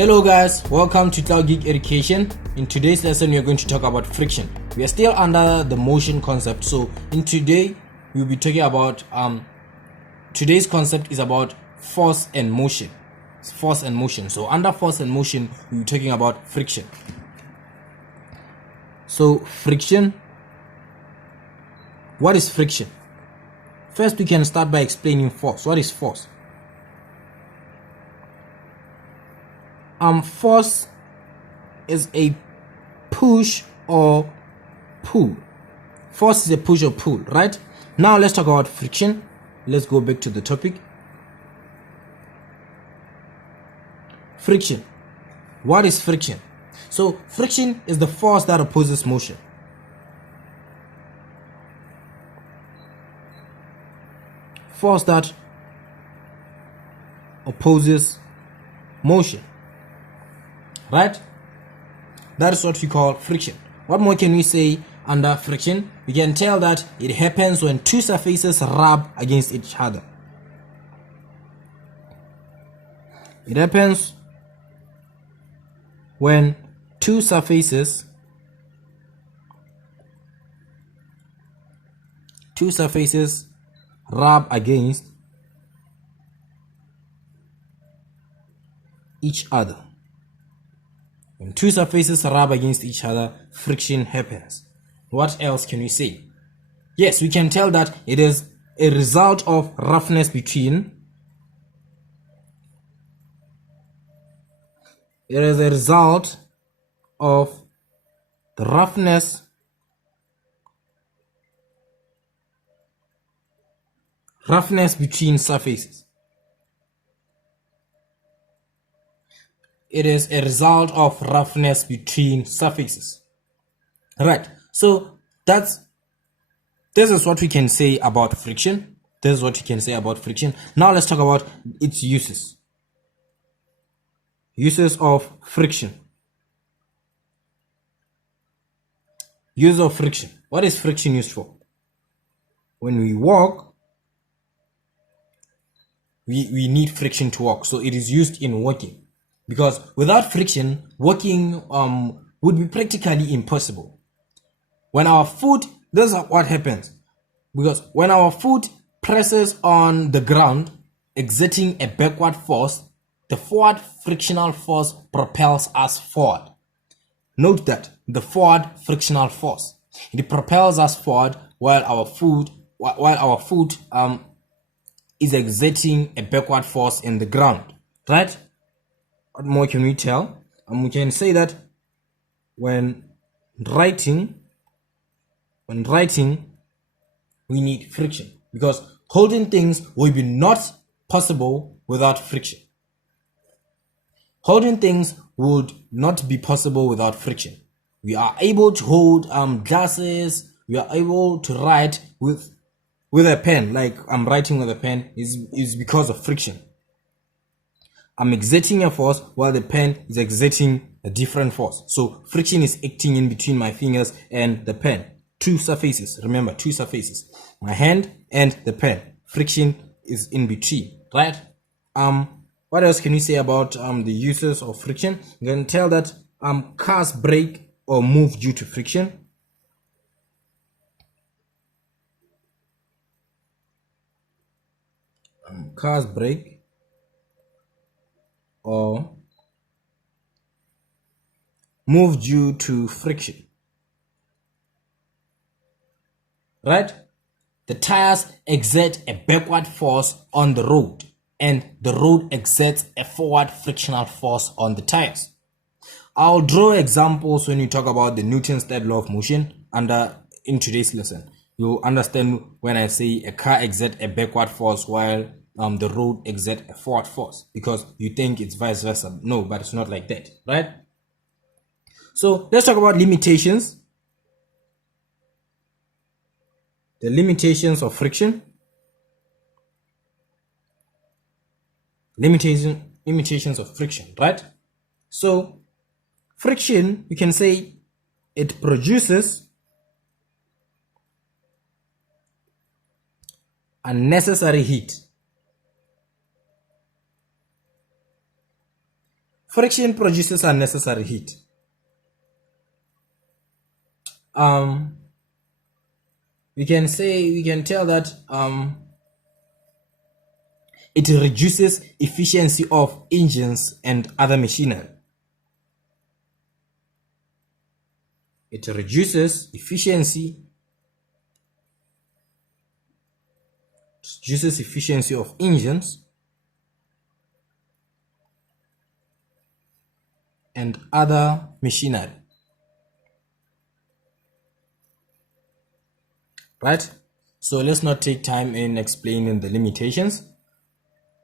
Hello guys, welcome to Cloud Geek Education. In today's lesson we are going to talk about friction. We are still under the motion concept, so in today we'll be talking about today's concept is about force and motion. Force and motion. So under force and motion we'll be talking about friction. So friction. What is friction? First we can start by explaining force. What is force? Force is a push or pull. Force is a push or pull, right? Now let's talk about friction. Let's go back to the topic. Friction. What is friction? So friction is the force that opposes motion. Force that opposes motion. Right? That is what we call friction. What more can we say under friction? We can tell that it happens when two surfaces rub against each other. It happens when two surfaces rub against each other. When two surfaces rub against each other, friction happens. What else can we say? Yes, we can tell that it is a result of roughness between the roughness between surfaces. It is a result of roughness between surfaces. Right. So this is what we can say about friction. Now let's talk about its uses. Uses of friction. Use of friction. What is friction used for? When we walk, we need friction to walk. So it is used in walking. Because without friction, walking would be practically impossible. When our foot, this is what happens. Because when our foot presses on the ground, exerting a backward force, the forward frictional force propels us forward. Note that the forward frictional force, it propels us forward while our foot is exerting a backward force in the ground, right? What more can we tell? We can say that when writing, we need friction because holding things will be not possible without friction. Holding things would not be possible without friction. We are able to hold glasses. We are able to write with a pen, like I'm writing with a pen, is because of friction. I'm exerting a force while the pen is exerting a different force. So friction is acting in between my fingers and the pen. Two surfaces. Remember, two surfaces. My hand and the pen. Friction is in between, right? What else can we say about the uses of friction? You can tell that cars brake or move due to friction. Cars brake or move due to friction, right? The tires exert a backward force on the road and the road exerts a forward frictional force on the tires. I'll draw examples when you talk about the Newton's third law of motion in today's lesson. You'll understand when I say a car exerts a backward force while the road exerts a forward force, because you think it's vice versa. No, but it's not like that, right? So let's talk about limitations. The limitations of friction. Limitations of friction, right? So friction, you can say it produces unnecessary heat. Friction produces unnecessary heat. We can tell that it reduces efficiency of engines and other machinery. It reduces efficiency of engines and other machinery. Right? So let's not take time in explaining the limitations.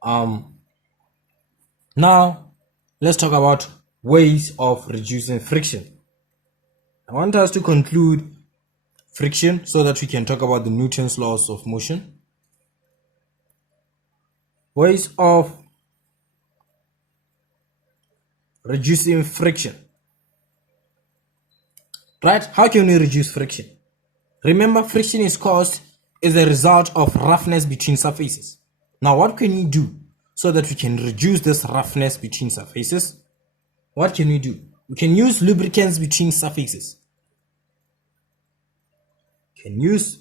Now let's talk about ways of reducing friction. I want us to conclude friction so that we can talk about the Newton's laws of motion. Ways of reducing friction. Right? How can we reduce friction? Remember, friction is caused as a result of roughness between surfaces. Now, what can we do so that we can reduce this roughness between surfaces? What can we do? We can use lubricants between surfaces. We can use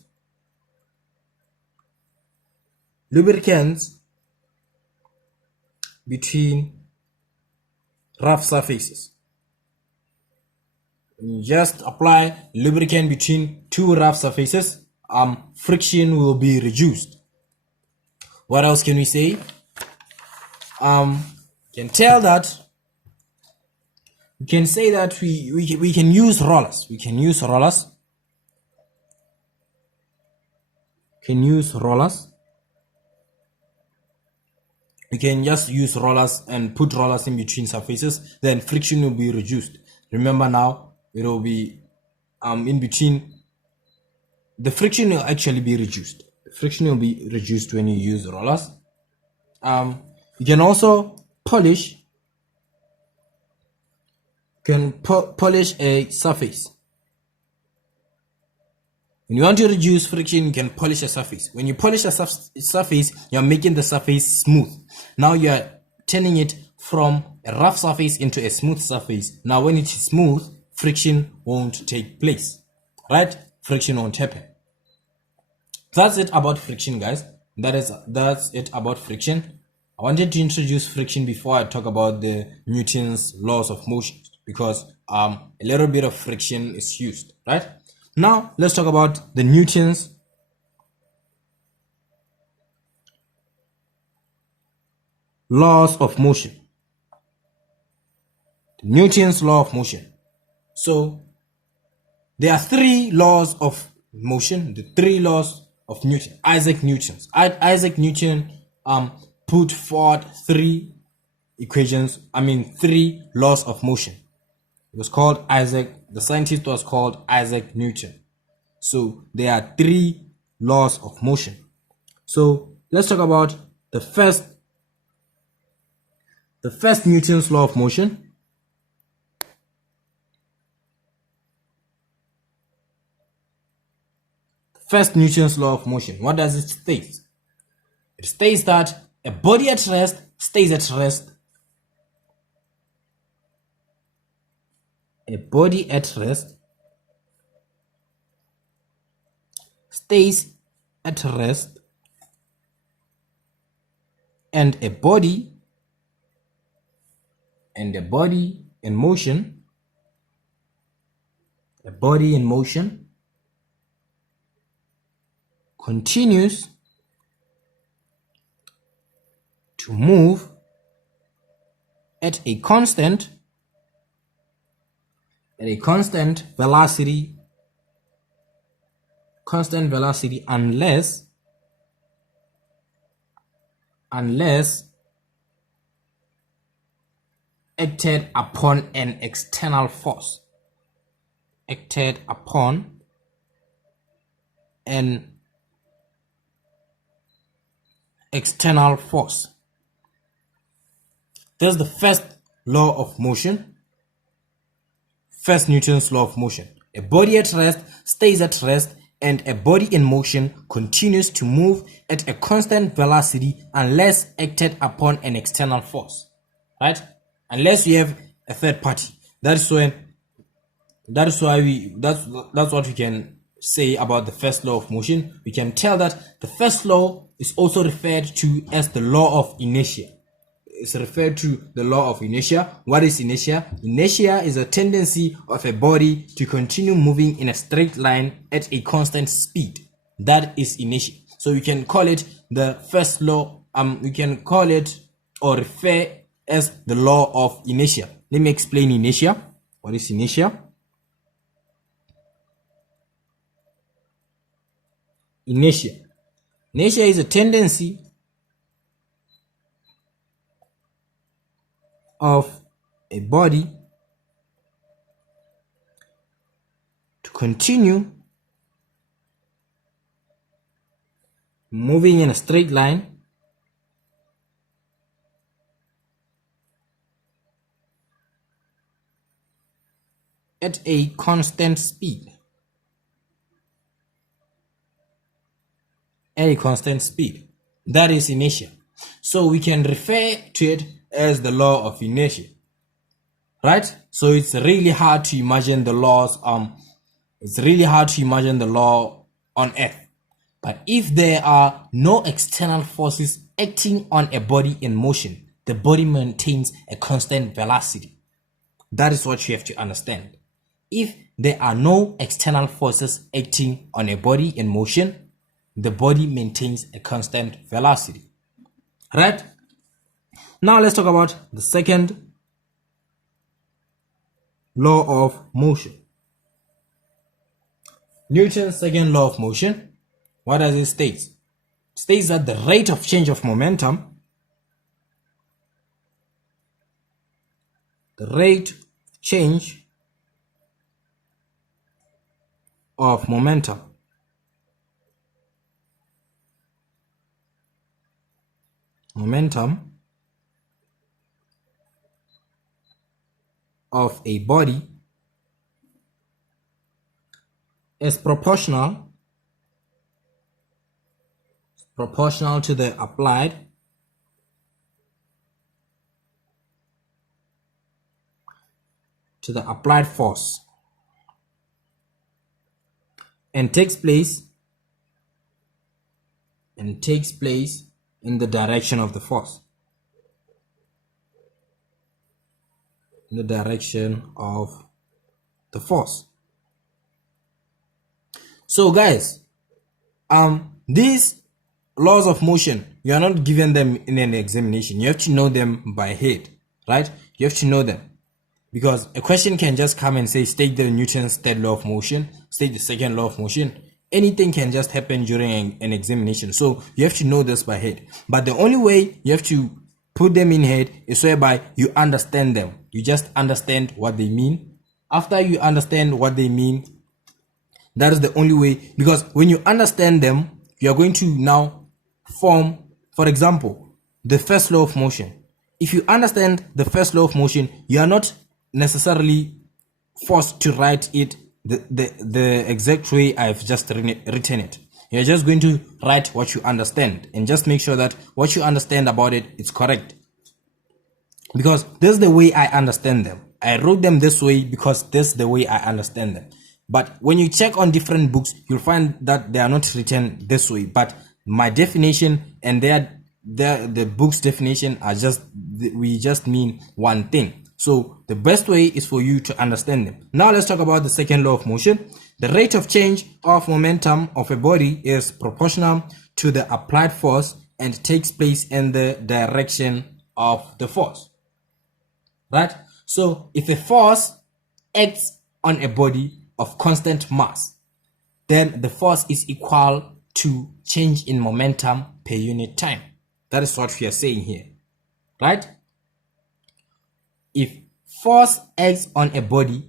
lubricants between rough surfaces. You just apply lubricant between two rough surfaces, friction will be reduced. What else can we say? Can tell that we can say that we can use rollers. We can use rollers. We can just use rollers and put rollers in between surfaces, then friction will be reduced. Remember, now it will be in between. The friction will actually be reduced. The friction will be reduced when you use rollers. You can also polish. Polish a surface. When you want to reduce friction, you can polish a surface. When you polish a surface, you're making the surface smooth. Now you're turning it from a rough surface into a smooth surface. Now when it is smooth, friction won't take place. Right? Friction won't happen. That's it about friction, guys. That's it about friction. I wanted to introduce friction before I talk about the Newton's laws of motion, because a little bit of friction is used, right? Now let's talk about the Newton's laws of motion. Newton's law of motion. So there are three laws of motion, the three laws of Newton. Isaac Newton put forth three laws of motion. It was called the scientist was called Isaac Newton. So there are three laws of motion. So let's talk about the first Newton's law of motion. First Newton's law of motion. What does it state? It states that a body at rest stays at rest. A body at rest stays at rest, and a body in motion continues to move at a constant velocity unless acted upon an external force. Acted upon an external force. That's the first law of motion. First Newton's law of motion. A body at rest stays at rest, and a body in motion continues to move at a constant velocity unless acted upon an external force. Right? unless you have a third party. That's what we can say about the first law of motion. We can tell that the first law is also referred to as the law of inertia. It's referred to the law of inertia. What is inertia? Inertia is a tendency of a body to continue moving in a straight line at a constant speed. That is inertia. So we can call it the first law. We can call it or refer as the law of inertia. Let me explain inertia. What is inertia? Inertia. Inertia is a tendency of a body to continue moving in a straight line at a constant speed. At a constant speed. That is inertia. So we can refer to it as the law of inertia, right? So it's really hard to imagine the laws. It's really hard to imagine the law on Earth. But if there are no external forces acting on a body in motion, the body maintains a constant velocity. That is what you have to understand. If there are no external forces acting on a body in motion, the body maintains a constant velocity, right? Now let's talk about the second law of motion. Newton's second law of motion. What does it state? It states that the rate of change of momentum, the rate of change of momentum of a body is proportional to the applied force and takes place in the direction of the force. In the direction of the force. So guys, these laws of motion, you are not given them in an examination. You have to know them by head, right? You have to know them, because a question can just come and say, state the Newton's third law of motion, state the second law of motion. Anything can just happen during an examination. So you have to know this by head. But the only way you have to put them in head is whereby you understand them. You just understand what they mean. After you understand what they mean, that is the only way, because when you understand them, you are going to now form, for example, the first law of motion. If you understand the first law of motion, you are not necessarily forced to write it the exact way I've just written it. You're just going to write what you understand and just make sure that what you understand about it is correct, because this is the way I understand them. I wrote them this way because this is the way I understand them. But when you check on different books, you'll find that they are not written this way. But my definition and the book's definition are we just mean one thing. So the best way is for you to understand them. Now let's talk about the second law of motion. The rate of change of momentum of a body is proportional to the applied force and takes place in the direction of the force. Right? So if a force acts on a body of constant mass, then the force is equal to change in momentum per unit time. That is what we are saying here, right? If force acts on a body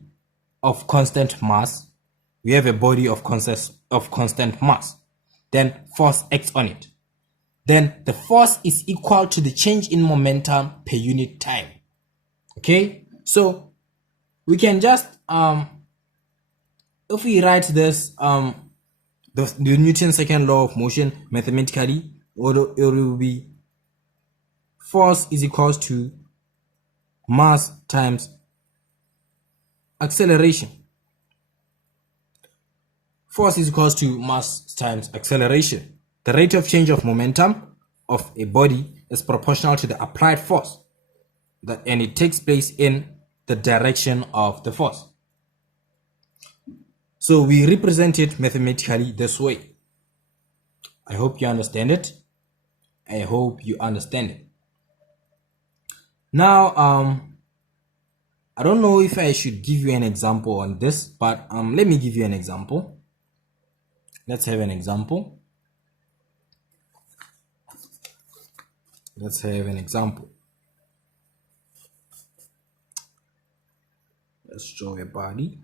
of constant mass, we have a body of constant mass, then force acts on it. Then the force is equal to the change in momentum per unit time. Okay, so we can just if we write this the Newton's second law of motion mathematically, it will be force is equals to mass times acceleration. Force is equals to mass times acceleration. The rate of change of momentum of a body is proportional to the applied force, and it takes place in the direction of the force. So we represent it mathematically this way. I hope you understand it. I hope you understand it. Now, I don't know if I should give you an example on this, but let me give you an example. Let's have an example. Let's have an example. Let's draw a body.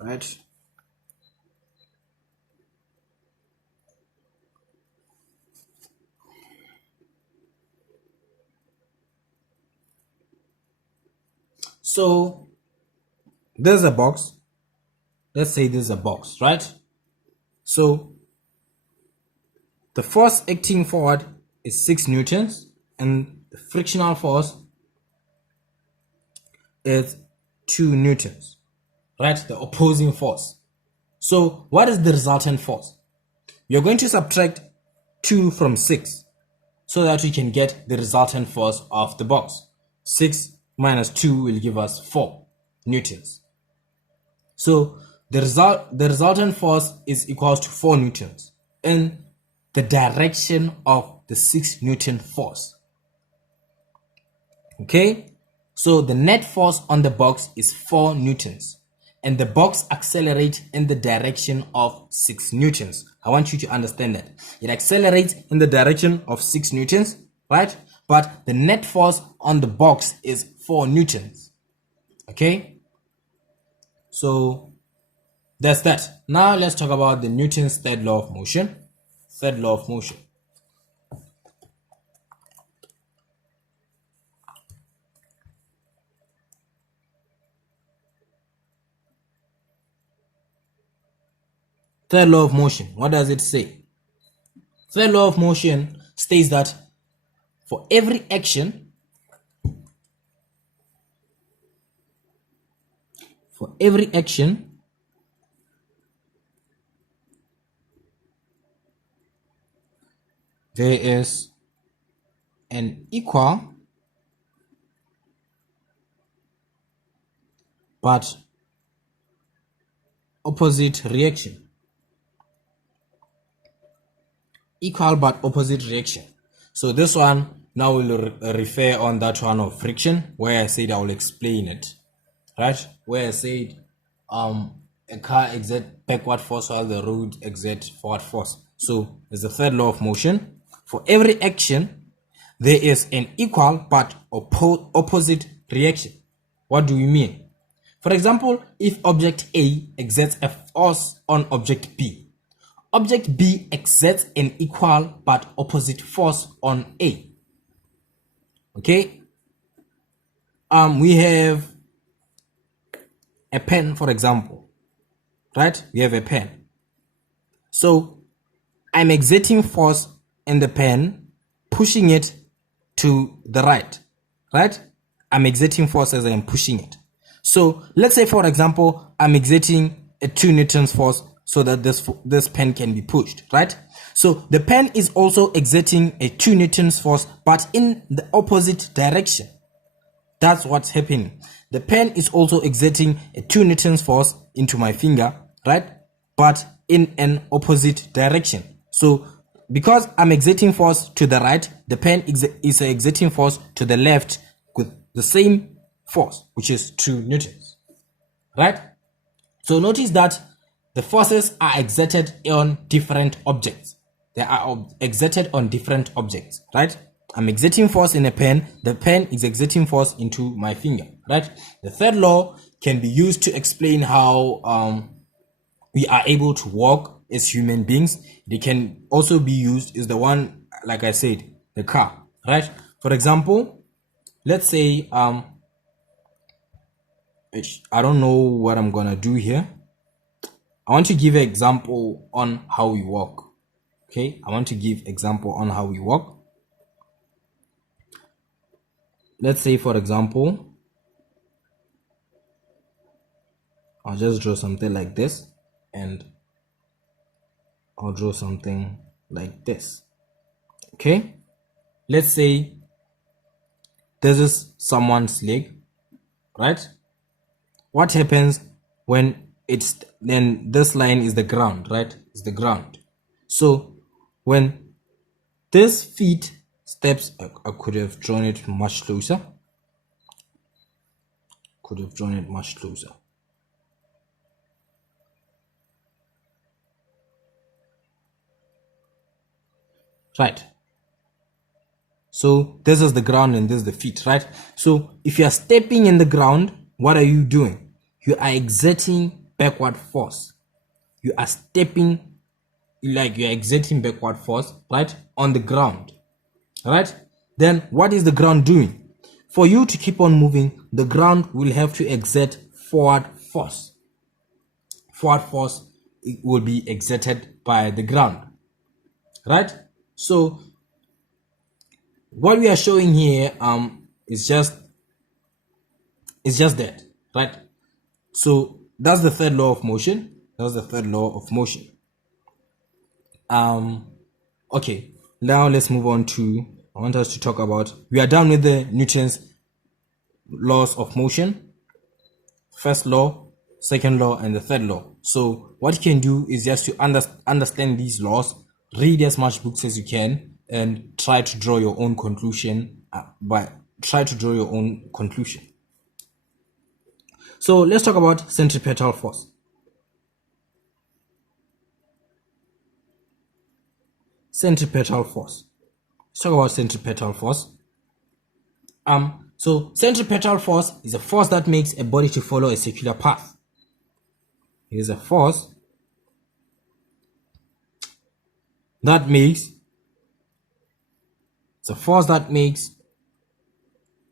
Right. So there's a box. Let's say there's a box, right? So the force acting forward is 6 newtons and the frictional force is 2 newtons, right? The opposing force. So what is the resultant force? You're going to subtract 2 from 6 so that we can get the resultant force of the box. 6 minus 2 will give us 4 newtons. So the resultant force is equals to 4 newtons in the direction of the 6 Newton force. Okay, so the net force on the box is 4 newtons and the box accelerates in the direction of 6 newtons. I want you to understand that it accelerates in the direction of 6 newtons, right? But the net force on the box is 4 newtons. Okay, so that's that. Now let's talk about the Newton's third law of motion. Third law of motion. Third law of motion. What does it say? Third law of motion states that for every action, there is an equal but opposite reaction. Equal but opposite reaction. So this one now will refer on that one of friction, where I said I will explain it, right? Where I said a car exerts backward force while the road exerts forward force. So there's the third law of motion. For every action, there is an equal but opposite reaction. What do we mean? For example, if object A exerts a force on object B, object B exerts an equal but opposite force on A. Okay, we have a pen, for example, right? We have a pen. So I'm exerting force in the pen, pushing it to the right, right? I'm exerting force as I'm pushing it. So let's say, for example, I'm exerting a 2 newtons force so that this pen can be pushed, right? So the pen is also exerting a 2 newtons force, but in the opposite direction. That's what's happening. The pen is also exerting a 2 newtons force into my finger, right? But in an opposite direction. So because I'm exerting force to the right, the pen is exerting force to the left with the same force, which is 2 newtons, right? So notice that the forces are exerted on different objects. They are exerted on different objects, right? I'm exerting force in a pen. The pen is exerting force into my finger, right? The third law can be used to explain how we are able to walk as human beings. They can also be used is the one, like I said, the car, right? For example, let's say I don't know what I'm gonna do here. I want to give an example on how we walk. Okay, I want to give example on how we walk. let's say for example, I'll just draw something like this, and I'll draw something like this. Okay, let's say this is someone's leg, right? What happens when it's then this line is the ground, right? It's the ground. So when this feet steps, I could have drawn it much closer. Could have drawn it much closer. Right. So this is the ground and this is the feet, right? So if you are stepping in the ground, what are you doing? You are exerting backward force. You are stepping, like you are exerting backward force, right? On the ground, right? Then what is the ground doing? For you to keep on moving, the ground will have to exert forward force. Forward force will be exerted by the ground, right? So what we are showing here is just that, right? So that's the third law of motion. That's the third law of motion. Okay, now let's move on to, I want us to talk about, we are done with the Newton's laws of motion. First law, second law, and the third law. So what you can do is just to understand these laws, read as much books as you can, and try to draw your own conclusion. So let's talk about centripetal force. Centripetal force. Let's talk about centripetal force. So centripetal force is a force that makes a body to follow a circular path. It is a force that makes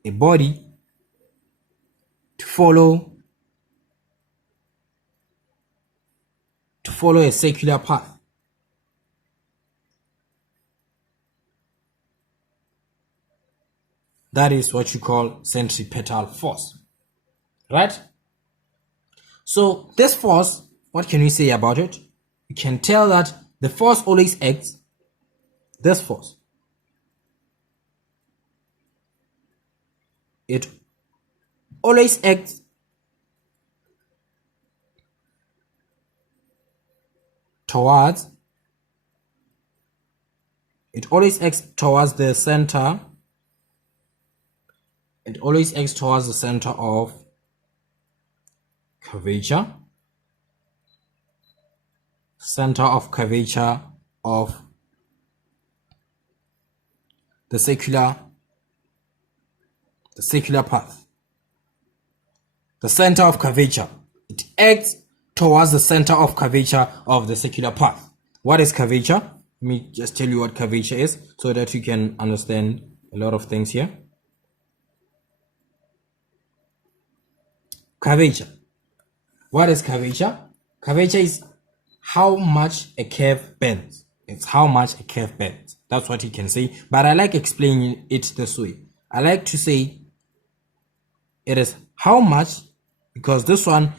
a body to follow a circular path. That is what you call centripetal force, right? So this force, what can we say about it? We can tell that the force always acts, this force, it always acts towards the center. It always acts towards the center of curvature. Center of curvature of the circular path. The center of curvature. It acts towards the center of curvature of the circular path. What is curvature? Let me just tell you what curvature is so that you can understand a lot of things here. Curvature. What is curvature? Curvature is how much a curve bends. It's how much a curve bends. That's what you can say. But I like explaining it this way. I like to say it is how much, because this one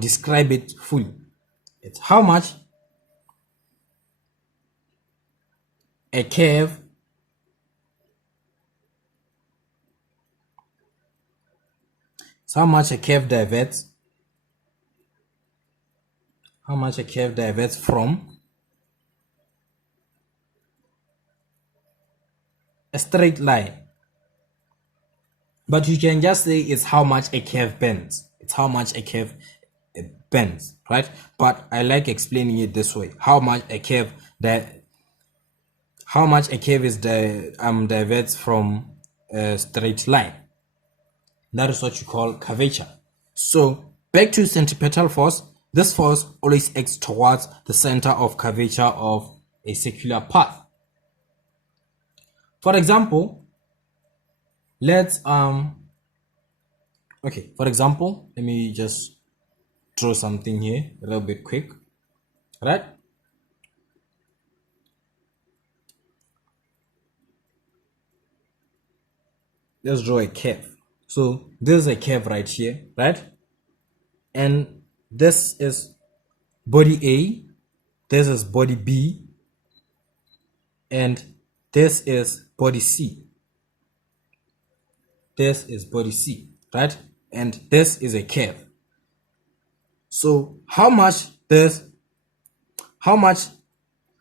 describe it fully. It's how much a curve diverts. How much a curve diverts from a straight line. But you can just say it's how much a curve bends. It's how much a curve bends, right? But I like explaining it this way. How much a curve is diverts from a straight line. That is what you call curvature. So back to centripetal force. This force always acts towards the center of curvature of a circular path. For example, let me just draw something here a little bit quick, right? let's draw a curve. So this is a curve right here, right? And this is body A, this is body B, and this is body C. This is body C, right? And this is a curve. So how much,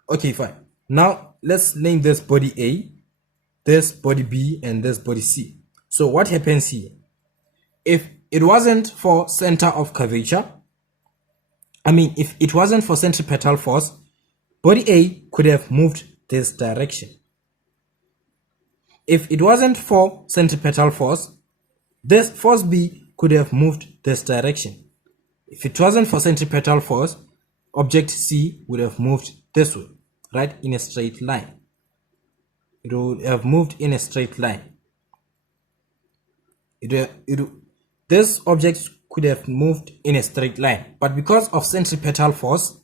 okay, fine. Now let's name this body A, this body B, and this body C. So what happens here? If it wasn't for center of curvature, if it wasn't for centripetal force, body A could have moved this direction. If it wasn't for centripetal force, this force B could have moved this direction. If it wasn't for centripetal force, object C would have moved this way, right, in a straight line. It would have moved in a straight line. This object could have moved in a straight line, but because of centripetal force,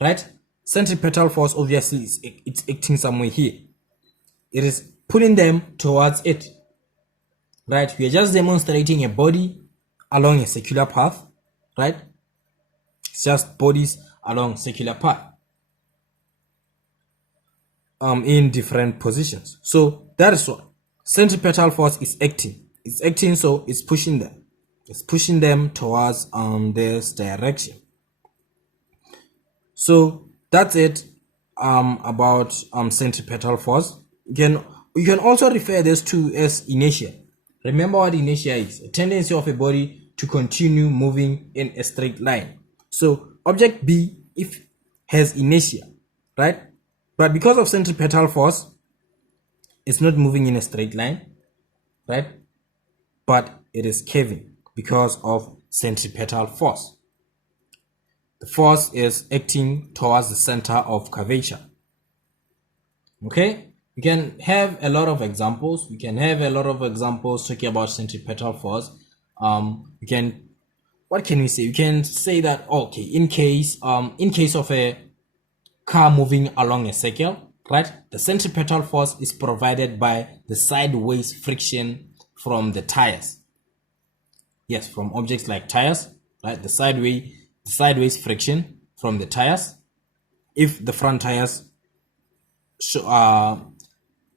right, centripetal force obviously it's acting somewhere here. It is pulling them towards it, right? We are just demonstrating a body along a circular path, right? It's just bodies along circular path in different positions. So that is what centripetal force is acting. It's acting, so it's pushing them. It's pushing them towards this direction. So that's it about centripetal force. You can also refer this to as inertia. Remember what inertia is: a tendency of a body to continue moving in a straight line. So object B, if has inertia, right, but because of centripetal force, it's not moving in a straight line, right, but it is curving because of centripetal force. The force is acting towards the center of curvature. Okay, we can have a lot of examples. We can have a lot of examples talking about centripetal force. What can we say? We can say that, okay, in case of a car moving along a circle, right, the centripetal force is provided by the sideways friction from the tires. Yes, from objects like tires, right, the sideways friction from the tires. If the front tires are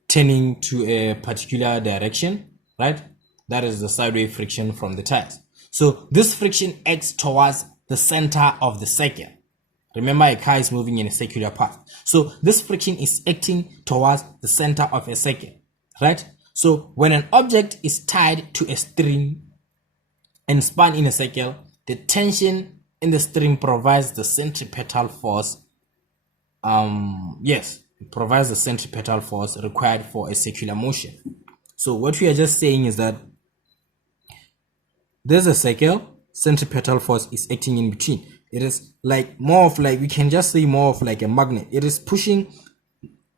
turning to a particular direction, right, that is the sideways friction from the tires. So this friction acts towards the center of the circle. Remember, a car is moving in a circular path. So this friction is acting towards the center of a circle, right? So when an object is tied to a string and spun in a circle, the tension in the string provides the centripetal force. It provides the centripetal force required for a circular motion. So what we are just saying is that there's a circle, centripetal force is acting in between. It is we can just say more of like a magnet. It is pushing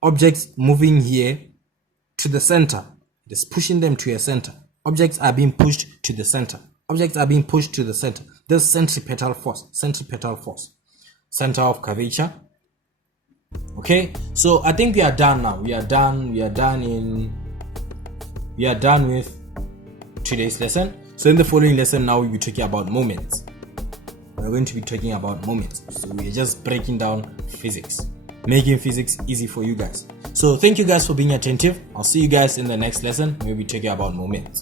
objects moving here to the center. It is pushing them to a center. Objects are being pushed to the center. There's centripetal force, center of curvature. Okay, so I think we are done now. We are done with today's lesson. So in the following lesson now, we'll be talking about moments. We're going to be talking about moments. So we're just breaking down physics, making physics easy for you guys. So thank you guys for being attentive. I'll see you guys in the next lesson. We'll be talking about moments.